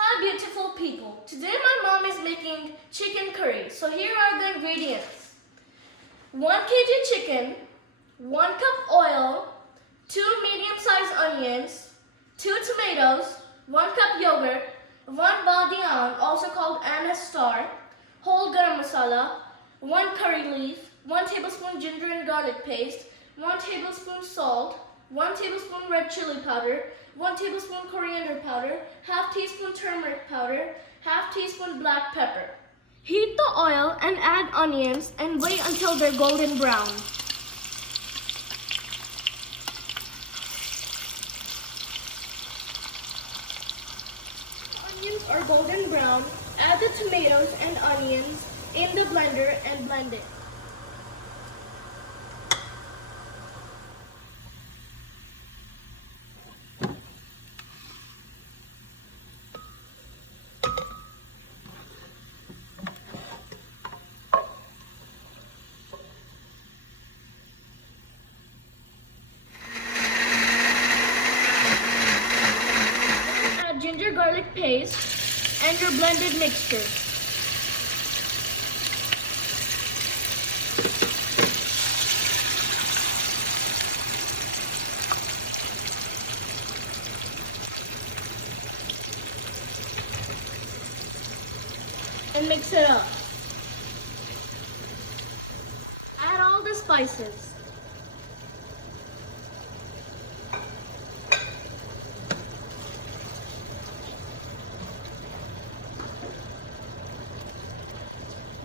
Hi beautiful people, today my mom is making chicken curry. So here are the ingredients. 1 kg chicken, 1 cup oil, 2 medium-sized onions, 2 tomatoes, 1 cup yogurt, 1 Badian, also called anise star, whole garam masala, 1 curry leaf, 1 tablespoon ginger and garlic paste, 1 tablespoon salt, 1 tablespoon red chili powder, 1 tablespoon coriander powder, half teaspoon turmeric powder, half teaspoon black pepper. Heat the oil and add onions and wait until they're golden brown. Onions are golden brown, add the tomatoes and onions in the blender and blend it. Ginger garlic paste and your blended mixture. And mix it up. Add all the spices.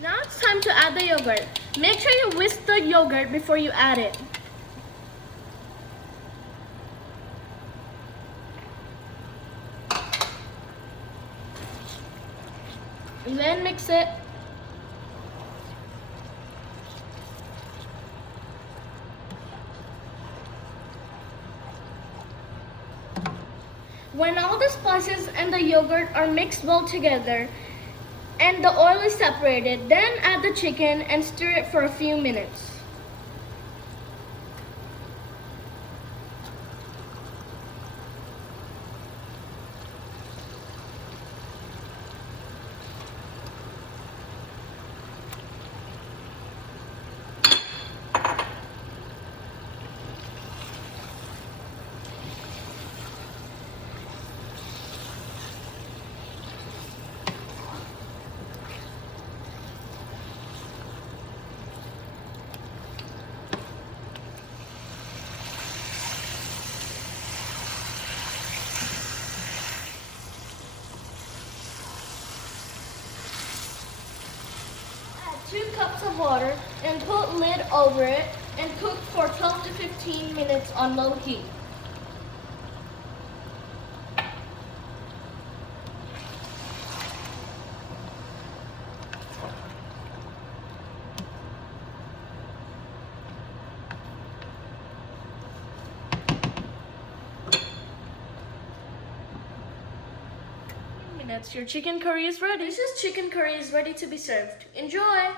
Now it's time to add the yogurt. Make sure you whisk the yogurt before you add it. And then mix it. When all the spices and the yogurt are mixed well together, and the oil is separated, then add the chicken and stir it for a few minutes. Add 2 cups of water and put lid over it and cook for 12 to 15 minutes on low heat. Your chicken curry is ready. This chicken curry is ready to be served. Enjoy!